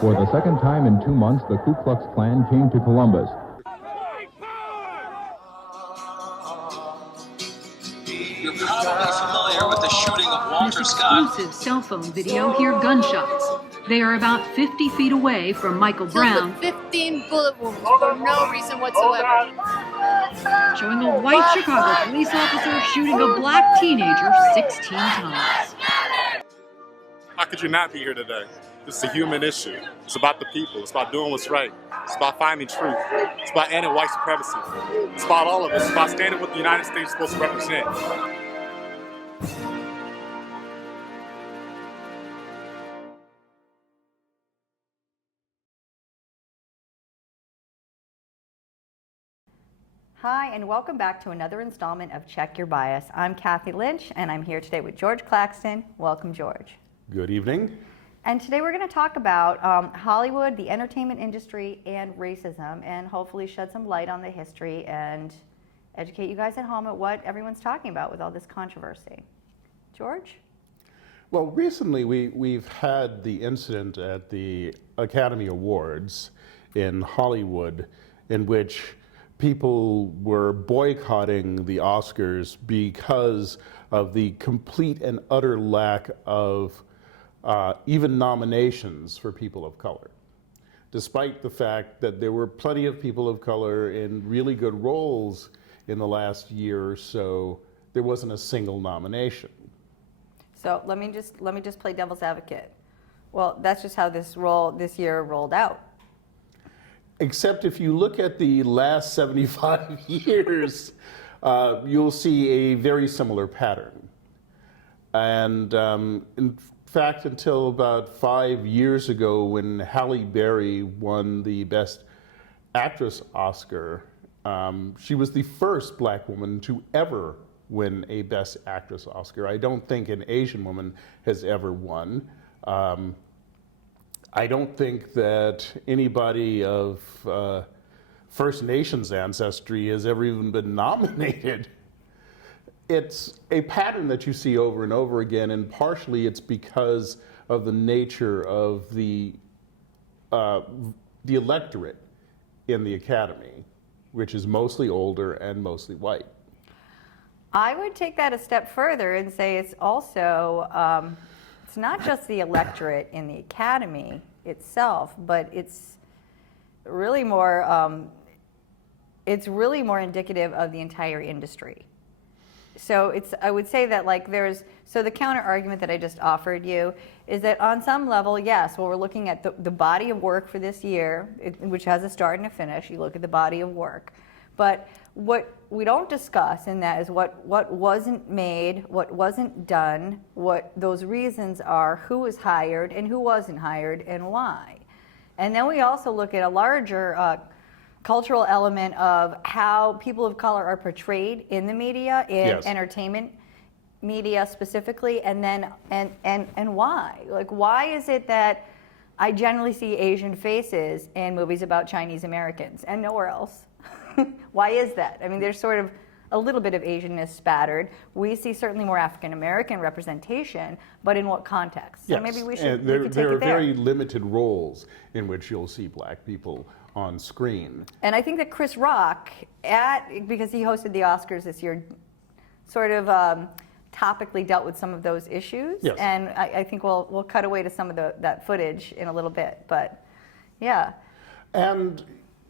For the second time in 2 months, the Ku Klux Klan came to Columbus. You're probably familiar with the shooting of Walter Scott. Exclusive cell phone video, hear gunshots. They are about 50 feet away from Michael Brown, 15 bullet wounds for no reason whatsoever. showing a white Chicago police officer shooting a black teenager 16 times. How could you not be here today? This is a human issue. It's about the people. It's about doing what's right. It's about finding truth. It's about ending white supremacy. It's about all of us. It's about standing what the United States is supposed to represent. Hi, and welcome back to another installment of Check Your Bias. I'm Kathy Lynch, and I'm here today with George Claxton. Welcome, George. Good evening. And today we're going to talk about Hollywood, the entertainment industry, and racism, and hopefully shed some light on the history and educate you guys at home at what everyone's talking about with all this controversy. George? Well, recently we've had the incident at the Academy Awards in Hollywood in which people were boycotting the Oscars because of the complete and utter lack of even nominations for people of color, despite the fact that there were plenty of people of color in really good roles in the last year or so. There wasn't a single nomination. So let me just play devil's advocate. Well, that's just how this year rolled out. Except if you look at the last 75 years, you'll see a very similar pattern. And in fact, until about 5 years ago, when Halle Berry won the Best Actress Oscar, she was the first black woman to ever win a Best Actress Oscar. I don't think an Asian woman has ever won. I don't think that anybody of First Nations ancestry has ever even been nominated. It's a pattern that you see over and over again, and partially it's because of the nature of the electorate in the Academy, which is mostly older and mostly white. I would take that a step further and say it's also, it's not just the electorate in the Academy itself, but it's really more indicative of the entire industry. So I would say that so the counter argument that I just offered you is that on some level, yes, well, we're looking at the body of work for this year, which has a start and a finish. You look at the body of work. But what we don't discuss in that is what wasn't made, what wasn't done, what those reasons are, who was hired and who wasn't hired and why. And then we also look at a larger cultural element of how people of color are portrayed in the media, in Yes. entertainment media specifically, and then and why? Like, why is it that I generally see Asian faces in movies about Chinese Americans and nowhere else? Why is that? I mean, there's sort of a little bit of Asianness spattered. We see certainly more African American representation, but in what context? Yes. So maybe we And could there take are it there. very limited roles in which you'll see black people on screen. And I think that Chris Rock, because he hosted the Oscars this year, sort of topically dealt with some of those issues. Yes. And I think we'll cut away to some of that footage in a little bit. But yeah. And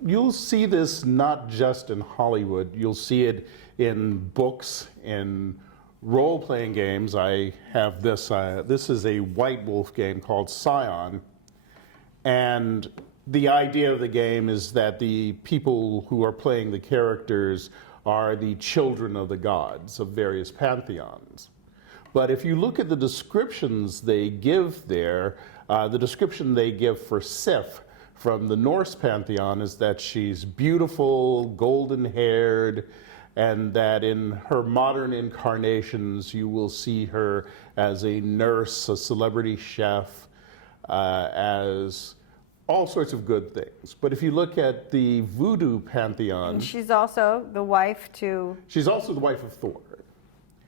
you'll see this not just in Hollywood. You'll see it in books, in role-playing games. I have this. This is a White Wolf game called Scion. And the idea of the game is that the people who are playing the characters are the children of the gods of various pantheons. But if you look at the descriptions they give there, the description they give for Sif from the Norse pantheon is that she's beautiful, golden-haired, and that in her modern incarnations you will see her as a nurse, a celebrity chef, as all sorts of good things. But if you look at the voodoo pantheon... And she's also the wife to... She's also the wife of Thor.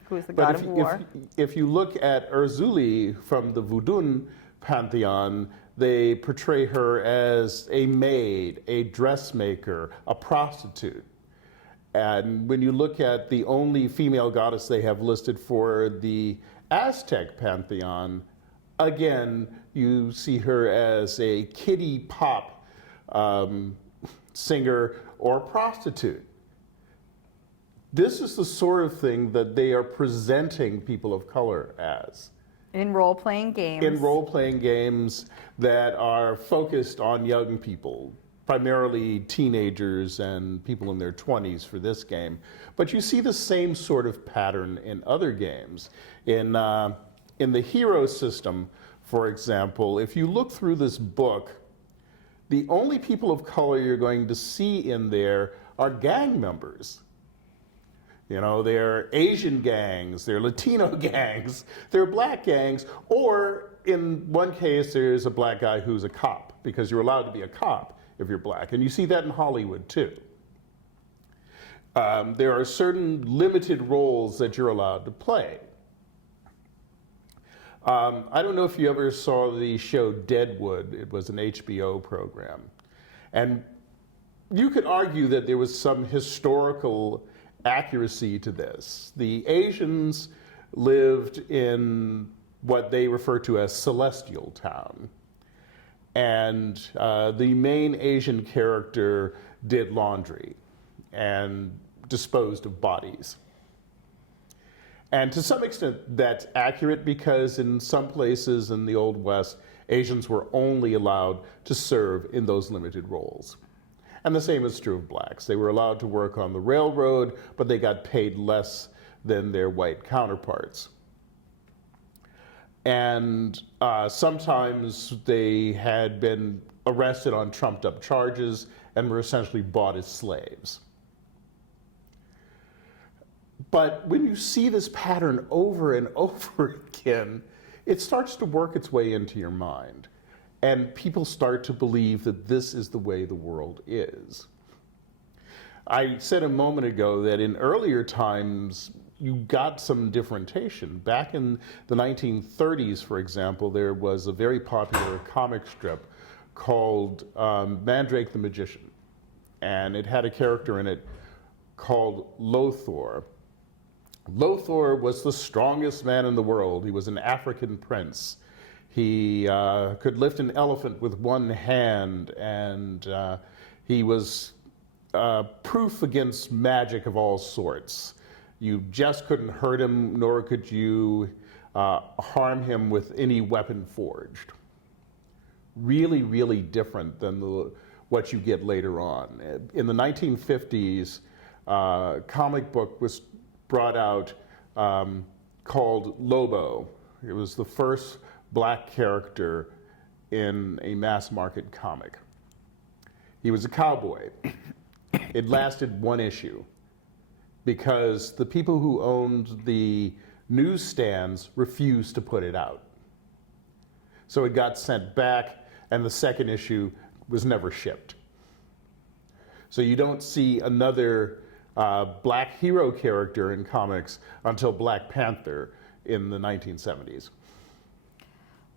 Who is the god of war. If you look at Erzulie from the Voodoo pantheon, they portray her as a maid, a dressmaker, a prostitute. And when you look at the only female goddess they have listed for the Aztec pantheon, again, you see her as a kiddie pop singer or prostitute. This is the sort of thing that they are presenting people of color as. In role-playing games. In role-playing games that are focused on young people, primarily teenagers and people in their 20s for this game. But you see the same sort of pattern in other games. In the hero system, for example, if you look through this book, the only people of color you're going to see in there are gang members. You know, they're Asian gangs, they're Latino gangs, they're black gangs, or in one case, there's a black guy who's a cop, because you're allowed to be a cop if you're black. And you see that in Hollywood, too. There are certain limited roles that you're allowed to play. I don't know if you ever saw the show Deadwood. It was an HBO program. And you could argue that there was some historical accuracy to this. The Asians lived in what they refer to as Celestial Town. And the main Asian character did laundry and disposed of bodies. And to some extent, that's accurate because in some places in the Old West, Asians were only allowed to serve in those limited roles. And the same is true of blacks. They were allowed to work on the railroad, but they got paid less than their white counterparts. And sometimes they had been arrested on trumped-up charges and were essentially bought as slaves. But when you see this pattern over and over again, it starts to work its way into your mind. And people start to believe that this is the way the world is. I said a moment ago that in earlier times, you got some differentiation. Back in the 1930s, for example, there was a very popular comic strip called Mandrake the Magician. And it had a character in it called Lothor. Lothor was the strongest man in the world. He was an African prince. He could lift an elephant with one hand, and he was proof against magic of all sorts. You just couldn't hurt him, nor could you harm him with any weapon forged. Really, really different than what you get later on. In the 1950s, a comic book was brought out called Lobo. It was the first black character in a mass market comic. He was a cowboy. It lasted one issue because the people who owned the newsstands refused to put it out. So it got sent back, and the second issue was never shipped. So you don't see another black hero character in comics until Black Panther in the 1970s.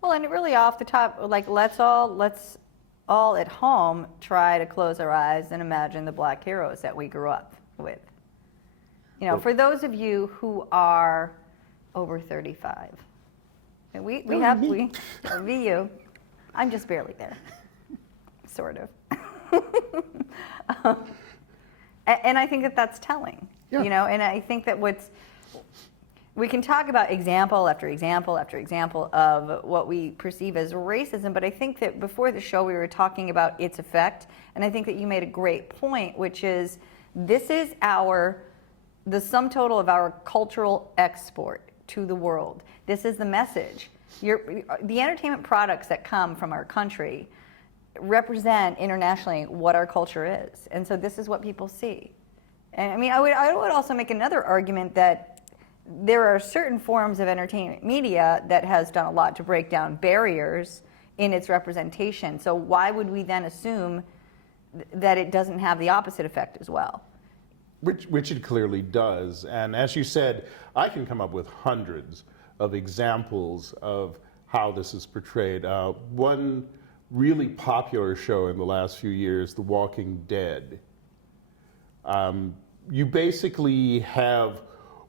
Well, and really off the top, like let's all at home try to close our eyes and imagine the black heroes that we grew up with. You know, for those of you who are over 35, and we you. I'm just barely there, sort of. And I think that that's telling, you know, and I think that we can talk about example after example after example of what we perceive as racism, but I think that before the show we were talking about its effect, and I think that you made a great point, which is this is the sum total of our cultural export to the world. This is the message. The entertainment products that come from our country represent internationally what our culture is. And so this is what people see. And I mean, I would also make another argument that there are certain forms of entertainment media that has done a lot to break down barriers in its representation. So why would we then assume that it doesn't have the opposite effect as well? Which it clearly does. And as you said, I can come up with hundreds of examples of how this is portrayed. One really popular show in the last few years, The Walking Dead. You basically have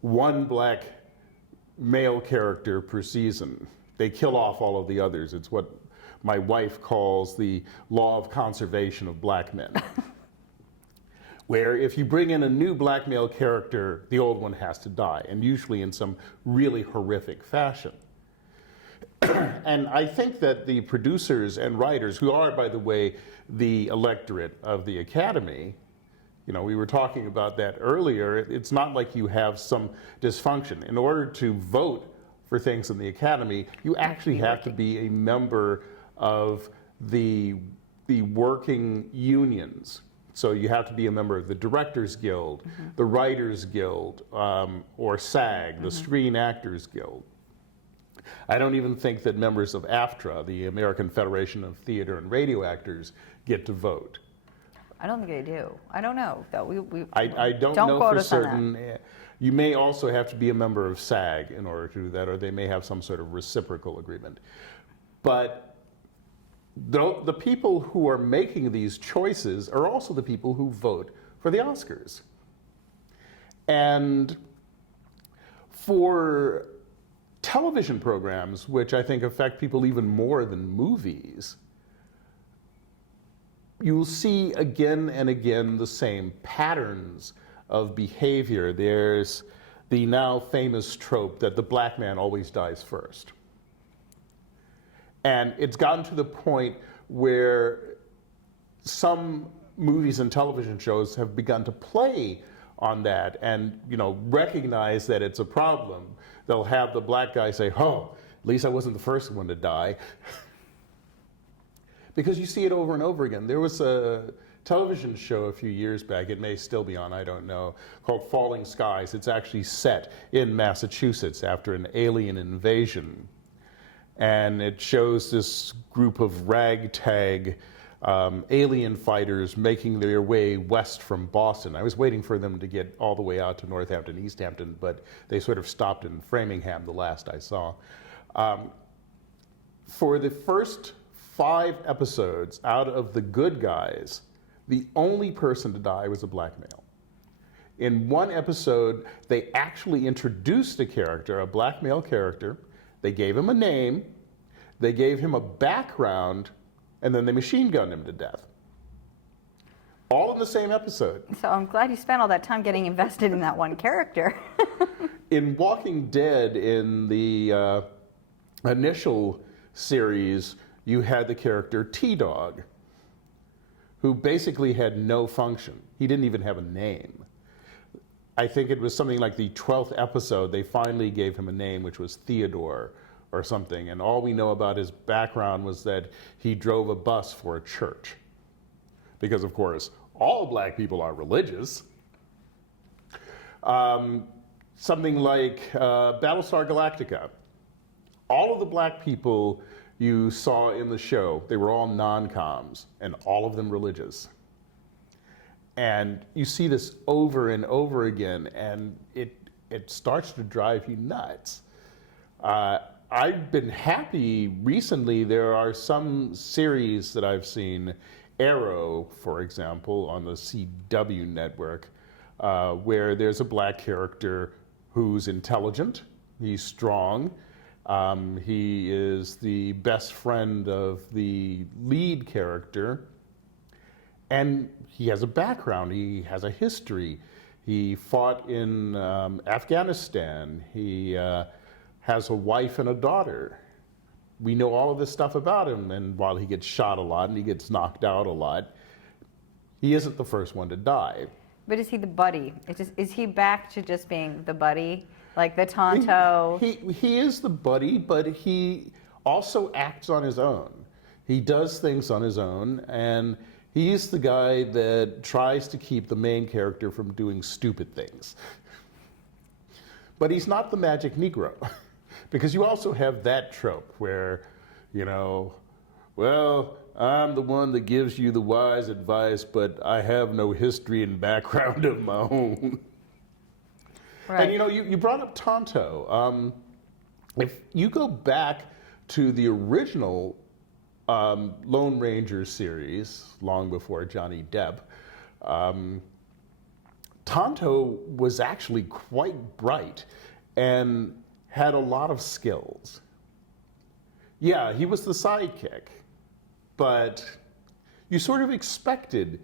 one black male character per season. They kill off all of the others. It's what my wife calls the law of conservation of black men. Where if you bring in a new black male character, the old one has to die, and usually in some really horrific fashion. And I think that the producers and writers, who are, by the way, the electorate of the Academy, you know, we were talking about that earlier, it's not like you have some dysfunction. In order to vote for things in the Academy, you actually have to be a member of the working unions. So you have to be a member of the Directors Guild, the Writers Guild, or SAG, the Screen Actors Guild. I don't even think that members of AFTRA, the American Federation of Theater and Radio Actors, get to vote. I don't think they do. I don't know, though. I don't know quote for us on that. certain. You may also have to be a member of SAG in order to do that, or they may have some sort of reciprocal agreement. But the people who are making these choices are also the people who vote for the Oscars. And for television programs, which I think affect people even more than movies, you'll see again and again the same patterns of behavior. There's the now famous trope that the black man always dies first. And it's gotten to the point where some movies and television shows have begun to play on that and, you know, recognize that it's a problem. They'll have the black guy say, "Oh, at least I wasn't the first one to die." Because you see it over and over again. There was a television show a few years back, it may still be on, I don't know, called Falling Skies. It's actually set in Massachusetts after an alien invasion. And it shows this group of ragtag alien fighters making their way west from Boston. I was waiting for them to get all the way out to Northampton, East Hampton, but they sort of stopped in Framingham the last I saw. For the first 5 episodes out of The Good Guys, the only person to die was a black male. In one episode, they actually introduced a character, a black male character. They gave him a name, they gave him a background, and then they machine gunned him to death. All in the same episode. So I'm glad you spent all that time getting invested in that one character. In Walking Dead, in the initial series, you had the character T-Dog, who basically had no function. He didn't even have a name. I think it was something like the 12th episode, they finally gave him a name, which was Theodore or something. And all we know about his background was that he drove a bus for a church. Because, of course, all black people are religious. Something like Battlestar Galactica. All of the black people you saw in the show, they were all non-coms, and all of them religious. And you see this over and over again, and it starts to drive you nuts. I've been happy recently. There are some series that I've seen, Arrow, for example, on the CW network, where there's a black character who's intelligent, he's strong, he is the best friend of the lead character, and he has a background, he has a history. He fought in Afghanistan. He has a wife and a daughter. We know all of this stuff about him, and while he gets shot a lot and he gets knocked out a lot, he isn't the first one to die. But is he the buddy? Is he back to just being the buddy? Like the Tonto? He is the buddy, but he also acts on his own. He does things on his own, and he's the guy that tries to keep the main character from doing stupid things. But he's not the magic Negro, because you also have that trope where, you know, well, I'm the one that gives you the wise advice, but I have no history and background of my own. Right. And you know, you brought up Tonto. If you go back to the original Lone Ranger series, long before Johnny Depp, Tonto was actually quite bright and had a lot of skills. Yeah, he was the sidekick, but you sort of expected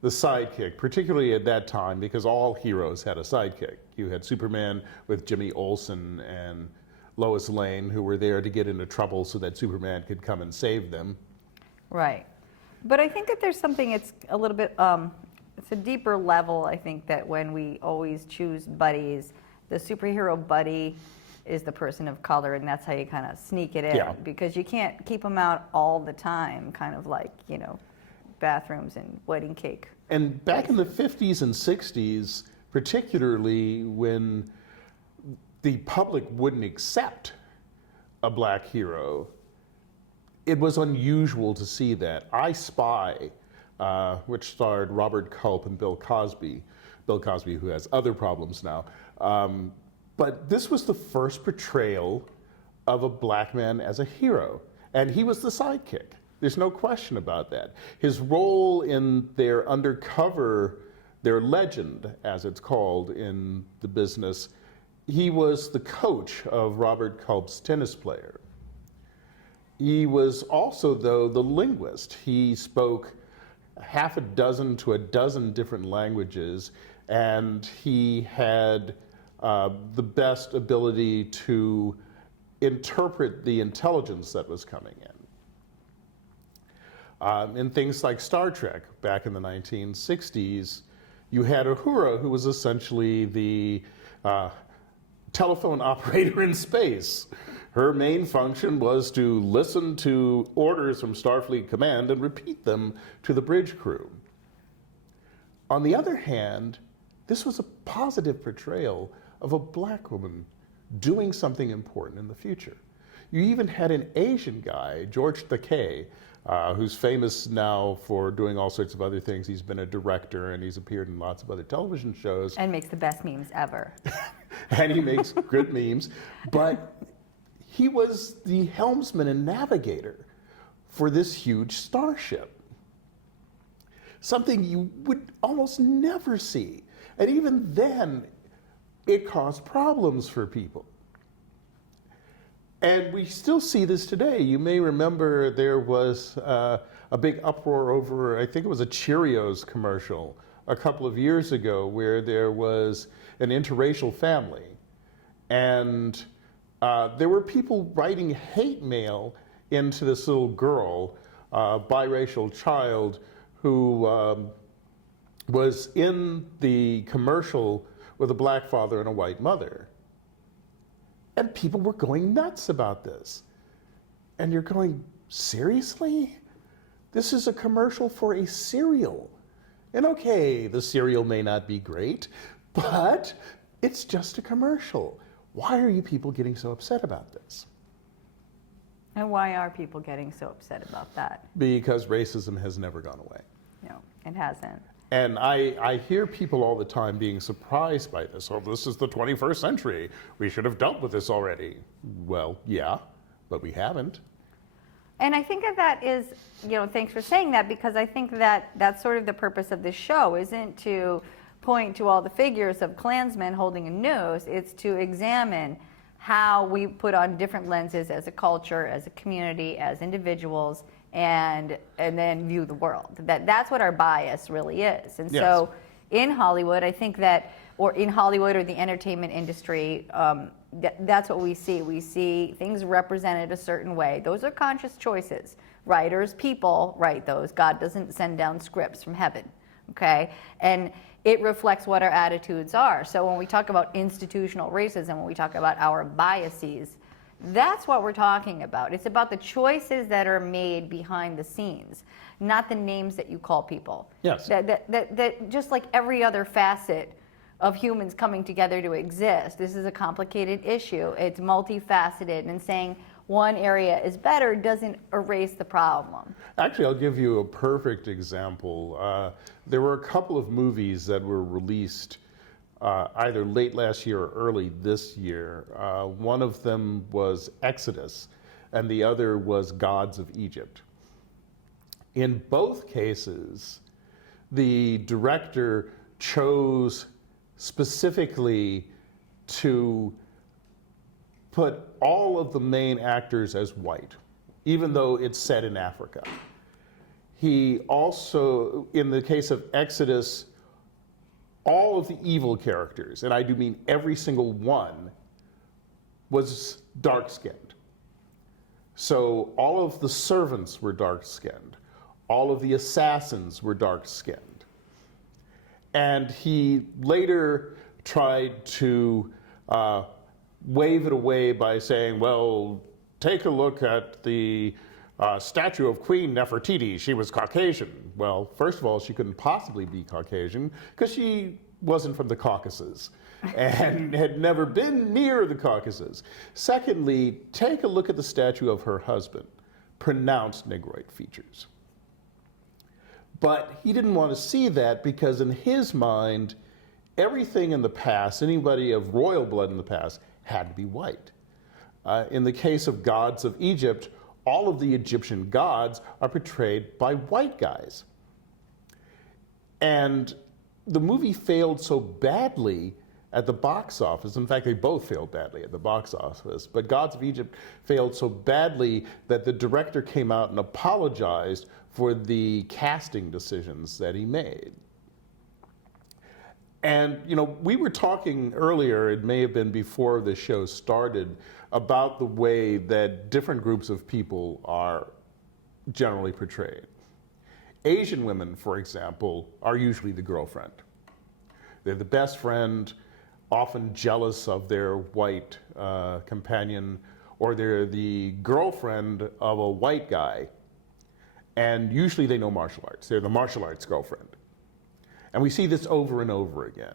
the sidekick, particularly at that time, because all heroes had a sidekick. You had Superman with Jimmy Olsen and Lois Lane, who were there to get into trouble so that Superman could come and save them. Right. But I think that there's something, it's a little bit, it's a deeper level, I think, that when we always choose buddies, the superhero buddy is the person of color, and that's how you kind of sneak it in. Yeah. Because you can't keep them out all the time, kind of like, you know, bathrooms and wedding cake. And back in the 50s and 60s, particularly when the public wouldn't accept a black hero, it was unusual to see that. I Spy, which starred Robert Culp and Bill Cosby, who has other problems now, but this was the first portrayal of a black man as a hero, and he was the sidekick. There's no question about that. His role in their undercover, their legend, as it's called in the business, he was the coach of Robert Culp's tennis player. He was also, though, the linguist. He spoke half a dozen to a dozen different languages, and he had the best ability to interpret the intelligence that was coming in. In things like Star Trek, back in the 1960s, you had Uhura, who was essentially the telephone operator in space. Her main function was to listen to orders from Starfleet Command and repeat them to the bridge crew. On the other hand, this was a positive portrayal of a black woman doing something important in the future. You even had an Asian guy, George Takei, who's famous now for doing all sorts of other things. He's been a director and he's appeared in lots of other television shows. And makes the best memes ever. And he makes good memes. But he was the helmsman and navigator for this huge starship. Something you would almost never see. And even then, it caused problems for people. And we still see this today. You may remember there was a big uproar over, I think it was a Cheerios commercial a couple of years ago, where there was an interracial family. And there were people writing hate mail into this little girl, biracial child, who was in the commercial with a black father and a white mother. And people were going nuts about this. And you're going, seriously? This is a commercial for a cereal. And okay, the cereal may not be great, but it's just a commercial. Why are you people getting so upset about this? And why are people getting so upset about that? Because racism has never gone away. No, it hasn't. And I hear people all the time being surprised by this. Oh, this is the 21st century. We should have dealt with this already. Well, yeah, but we haven't. And I think that is, thanks for saying that, because I think that that's sort of the purpose of this show, isn't to point to all the figures of Klansmen holding a noose. It's to examine how we put on different lenses as a culture, as a community, as individuals, and then view the world. That's what our bias really is. And so in Hollywood, I think that, or in Hollywood or the entertainment industry, that's what we see. We see things represented a certain way. Those are conscious choices. Writers, people write those. God doesn't send down scripts from heaven, okay? And it reflects what our attitudes are. So when we talk about institutional racism, when we talk about our biases, that's what we're talking about. It's about the choices that are made behind the scenes, not the names that you call people. Yes. That just like every other facet of humans coming together to exist, this is a complicated issue. It's multifaceted, and saying one area is better doesn't erase the problem. Actually, I'll give you a perfect example. There were a couple of movies that were released either late last year or early this year. One of them was Exodus, and the other was Gods of Egypt. In both cases, the director chose specifically to put all of the main actors as white, even though it's set in Africa. He also, in the case of Exodus, all of the evil characters, and I do mean every single one, was dark-skinned. So all of the servants were dark-skinned. All of the assassins were dark-skinned. And he later tried to wave it away by saying, well, take a look at the statue of Queen Nefertiti. She was Caucasian. Well, first of all, she couldn't possibly be Caucasian because she wasn't from the Caucasus and had never been near the Caucasus. Secondly, take a look at the statue of her husband, pronounced Negroid features. But he didn't want to see that because in his mind, everything in the past, anybody of royal blood in the past, had to be white. In the case of gods of Egypt, all of the Egyptian gods are portrayed by white guys. And the movie failed so badly at the box office. In fact, they both failed badly at the box office. But Gods of Egypt failed so badly that the director came out and apologized for the casting decisions that he made. And, you know, we were talking earlier, it may have been before the show started, about the way that different groups of people are generally portrayed. Asian women, for example, are usually the girlfriend. They're the best friend, often jealous of their white companion, or they're the girlfriend of a white guy, and usually they know martial arts. They're the martial arts girlfriend. And we see this over and over again.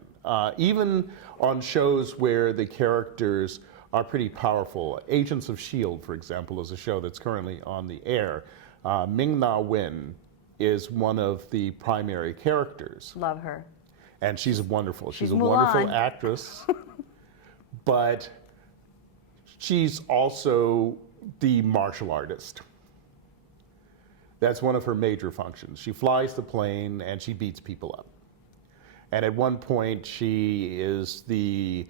Even on shows where the characters are pretty powerful. Agents of S.H.I.E.L.D., for example, is a show that's currently on the air. Ming-Na Wen is one of the primary characters. Love her. And she's wonderful. She's a Mulan. wonderful actress. But she's also the martial artist. That's one of her major functions. She flies the plane and she beats people up. And at one point, she is the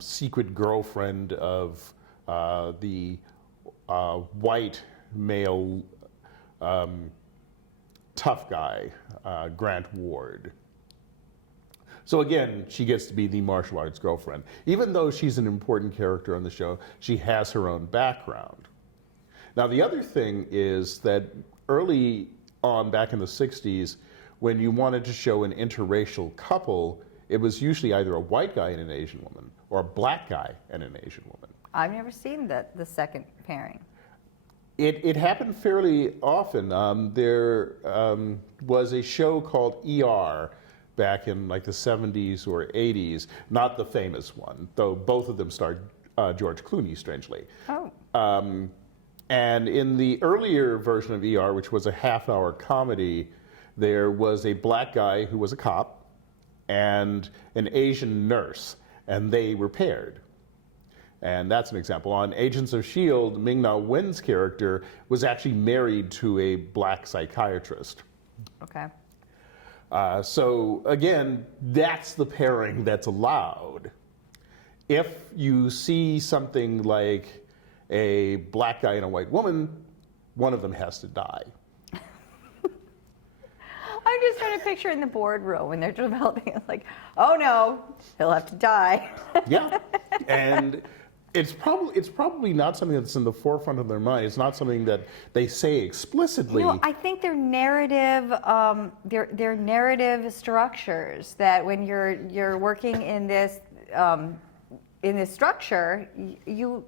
secret girlfriend of the white male tough guy, Grant Ward. So again, she gets to be the martial arts girlfriend. Even though she's an important character on the show, she has her own background. Now, the other thing is that early on, back in the 60s, when you wanted to show an interracial couple, it was usually either a white guy and an Asian woman or a black guy and an Asian woman. I've never seen the second pairing. It happened fairly often. There was a show called ER back in like the 70s or 80s, not the famous one, though both of them starred George Clooney, strangely. Oh. And in the earlier version of ER, which was a half-hour comedy, there was a black guy who was a cop and an Asian nurse, and they were paired. And that's an example. On Agents of S.H.I.E.L.D., Ming-Na Wen's character was actually married to a black psychiatrist. Okay. So again, that's the pairing that's allowed. If you see something like a black guy and a white woman, one of them has to die. I'm just trying to picture in the boardroom when they're developing it, like, oh no, he'll have to die. Yeah, and it's probably not something that's in the forefront of their mind. It's not something that they say explicitly. You know, I think they're narrative, they're narrative structures that when you're working in this structure, you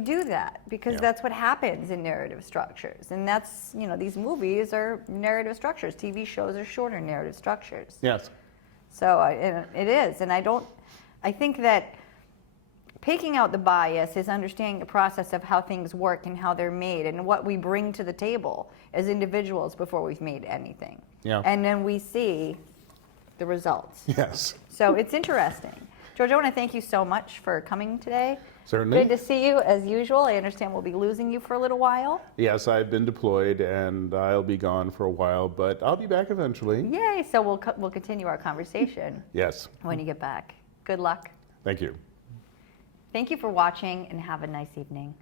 do that because that's what happens in narrative structures, and that's, you know, these movies are narrative structures. TV shows are shorter narrative structures. Yes. So it is, and I think that picking out the bias is understanding the process of how things work and how they're made and what we bring to the table as individuals before we've made anything. Yeah. And then we see the results. Yes. So it's interesting. George, I want to thank you so much for coming today. Certainly. Good to see you as usual. I understand we'll be losing you for a little while. Yes, I've been deployed and I'll be gone for a while, but I'll be back eventually. Yay! So we'll continue our conversation Yes. when you get back. Good luck. Thank you. Thank you for watching and have a nice evening.